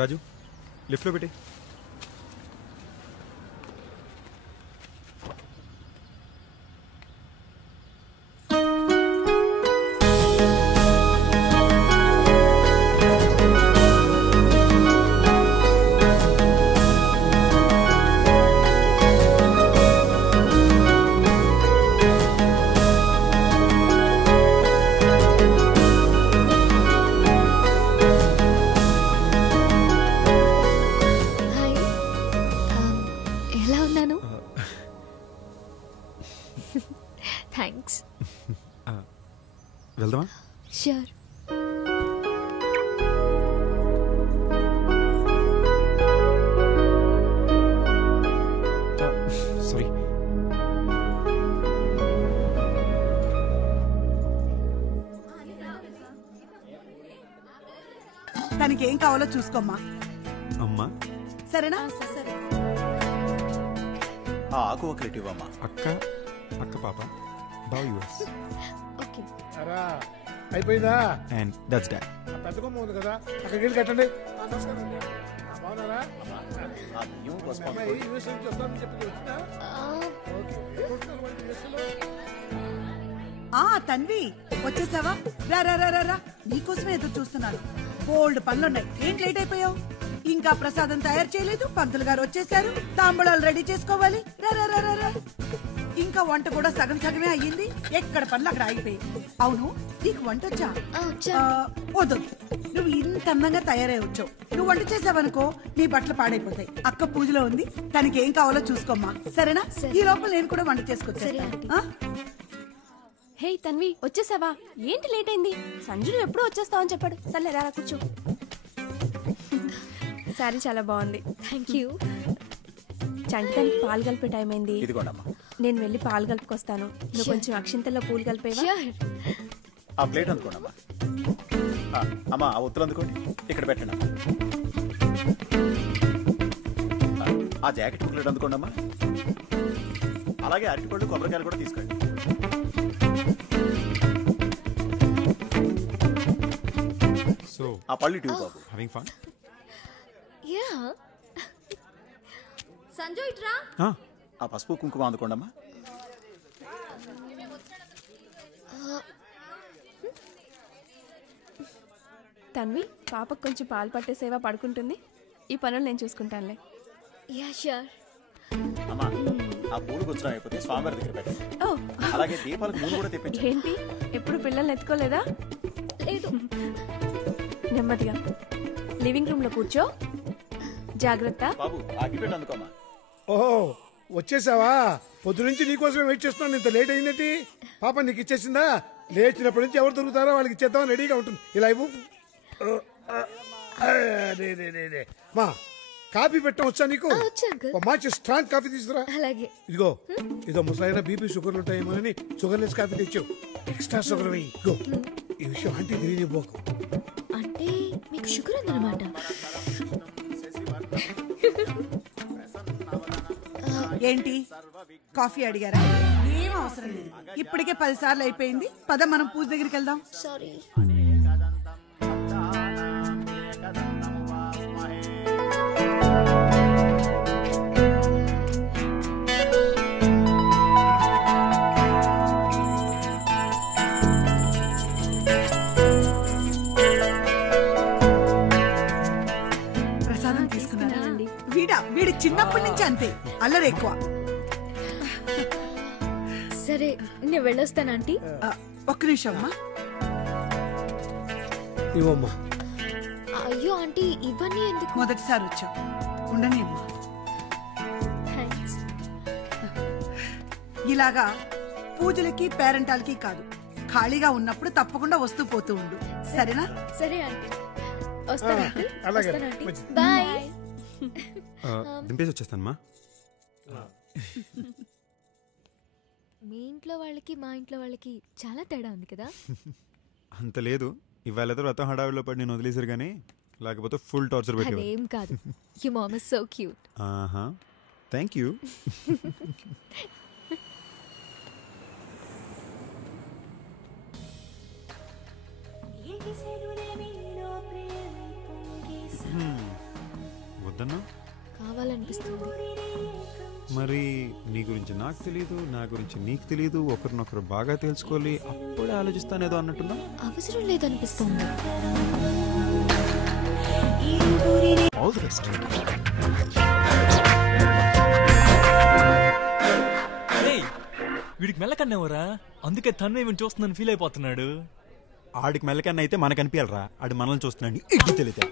రాజు లిఫ్ట్లో పెట్టి. థ్యాంక్స్. వెళ్దామా? ష్యూర్. సారీ. తనకి ఏం కావాలో చూసుకోమ్మా. అమ్మా సరేనా? ఆకు ఒకటి ఇవ్వమ్మా. అక్క అక్క పాప బావ్ యూఎస్. ఓకే. అరా అయిపోయిందా? And that's dad. పెద్ద కొమ్మ ఉంది కదా అక్కడికి వెళ్ళి కట్టండి. బాగున్నారా? యూఎస్ నుంచి వస్తానని చెప్పి వచ్చినా? తన్వి వచ్చేసావా? రా రా రా రా, నీకోసమే ఎదురు చూస్తున్నాను. బోల్డ్ పనులున్నాయి. ఏంటి లేట్ అయిపోయావు? ఇంకా ప్రసాదం తయారు చేయలేదు. పంతులు గారు వచ్చేసారు. తాంబూలాలు రెడీ చేసుకోవాలి. రా రా రా రా. ఇంకా వంట కూడా సగం సగమే అయ్యింది. ఎక్కడ పనులు అక్కడ ఆగిపోయి. అవును, నీకు వంట వచ్చా? వద్దు, నువ్వు ఇంత అందంగా తయారై వచ్చావు. నువ్వు వంట చేసావనుకో నీ బట్టలు పాడైపోతాయి. అక్క పూజలో ఉంది, తనకి ఏం కావాలో చూసుకోమ్మా. సరేనా? ఈ లోపల నేను కూడా వంట చేసుకొచ్చా. హే తన్వి, వచ్చేసావా? ఏంటి లేట్ అయింది? సంజులు ఎప్పుడూ వచ్చేస్తావని చెప్పాడు. సర్లే రా కూర్చో. సారీ చాలా బాగుంది. Thank you. చంటిదానికి పాలు కలిపే టైం అయింది. నేను వెళ్ళి పాలు కలుపుకొస్తాను. నువ్వు కొంచెం అక్షింతల్లో పూలు కలిపేవా? ఆ ప్లేట్ అందుకోండి అమ్మా. ఆ ఉత్తరం అందుకోండి, ఇక్కడ పెట్టండి అమ్మా. ఆ జాకెట్ ప్లేట్ అందుకోండి అమ్మా. అలాగే అరటిపళ్ళు కొబ్బరికాయలు కూడా తీసుకోండి. సో ఆ పళ్ళు ఇటు బాబు. Having fun? యా. సంజు ఇట్రా. ఆ పసుపు కుంకుమ అందుకోండమ్మా. తన్వి, పాపకు కొంచెం పాలు పట్టేసేవా? పడుకుంటుంది. ఈ పనులు నేను చూసుకుంటానులే. Yeah sure. అమ్మా, ఆ పూలు గుచ్చడం అయిపోతే స్వామివారి దగ్గర పెట్టండి. అలాగే దీపాలకు మూడు కూడా తెప్పించండి. ఏంటి, ఎప్పుడు పిల్లల్ని ఎత్తుకోలేదా? లేదు. నెమ్మదిగా లివింగ్ రూమ్ లో కూర్చో. జాగ్రత్త బాబు. ఆ గిపెట్ అందుకోమ్మా. ఓహో వచ్చేసావా? పొద్దు నుంచి నీకోసమే వెయిట్ చేస్తున్నాను. ఇంత లేట్ అయిందేంటి? పాప నీకు ఇచ్చేసిందా? లేచినప్పటి నుంచి ఎవరు దొరుకుతారో వాళ్ళకి ఇచ్చేద్దామని రెడీగా ఉంటుంది. ఇలా ఇవ్వు. మా కాఫీ పెట్టడం వచ్చా నీకు? మంచి స్ట్రాంగ్ కాఫీ తీసుకురా. అలాగే. ఇదిగో ఇదో ముసలైన బీపీ షుగర్లు ఉంటాయేమోనని షుగర్లెస్ కాఫీ తెచ్చావు. ఎక్స్ట్రా షుగర్ వెయ్యి. ఇగో ఈ విషయం ఆంటీ తెలియనివ్వకు. అంటే మీకు షుగర్ ఉందన్నమాట. ఏంటి కాఫీ అడిగారా? ఏం అవసరం లేదు. ఇప్పటికే 10 సార్లు అయిపోయింది. పద మనం పూజ దగ్గరికి వెళ్దాం. సారీ. ప్రసాదం తీసుకున్నారా? వీడి చిన్నప్పటి నుంచి అంతే, అల్లరి ఎక్కువ. సరే నేను వెళ్ళొస్తాను ఆంటీ. ఒక్క నిమిషం అమ్మా. ఇవ్వమ్మా. అయ్యో ఆంటీ, ఇవన్నీ ఎందుకు? మొదటిసారి వచ్చావు, ఉండని అమ్మా. థ్యాంక్స్. ఇలాగా పూజలకి పేరెంటాలకి కాదు, ఖాళీగా ఉన్నప్పుడు తప్పకుండా వస్తూ పోతూ ఉండు. సరేనా? సరే ఆంటీ, వస్తాను. అలాగే. బాయ్. దింపేసి వచ్చేస్తానమ్మా. మీ ఇంట్లో వాళ్ళకి మా ఇంట్లో వాళ్ళకి చాలా తేడా ఉంది కదా? అంత లేదు. ఇవాళ వ్రతం హడావిలో పడి నేను వదిలేసారు కానీ లేకపోతే ఫుల్ టార్చర్ పెట్టేవారు. అదేం కాదు. You mom is so cute. ఆహా, థ్యాంక్ యూ. ఏంటన్నా? కావాలనిపిస్తుంది. మరి నీ గురించి నాకు తెలియదు, నా గురించి నీకు తెలియదు, ఒకరినొకరు బాగా తెలుసుకోవాలి, అప్పుడే ఆలోచిస్తానేదో అన్నట్టున్నా. అవసరం లేదనిపిస్తుంది. All the best. వీడికి మెల్లకన్నావరా, అందుకే తను ఏమి చూస్తుందని ఫీల్ అయిపోతున్నాడు. ఆడికి మెల్లకన్నా అయితే మనకు అనిపించాలరా, ఆడు మనల్ని చూస్తున్నాడు. తెలియదు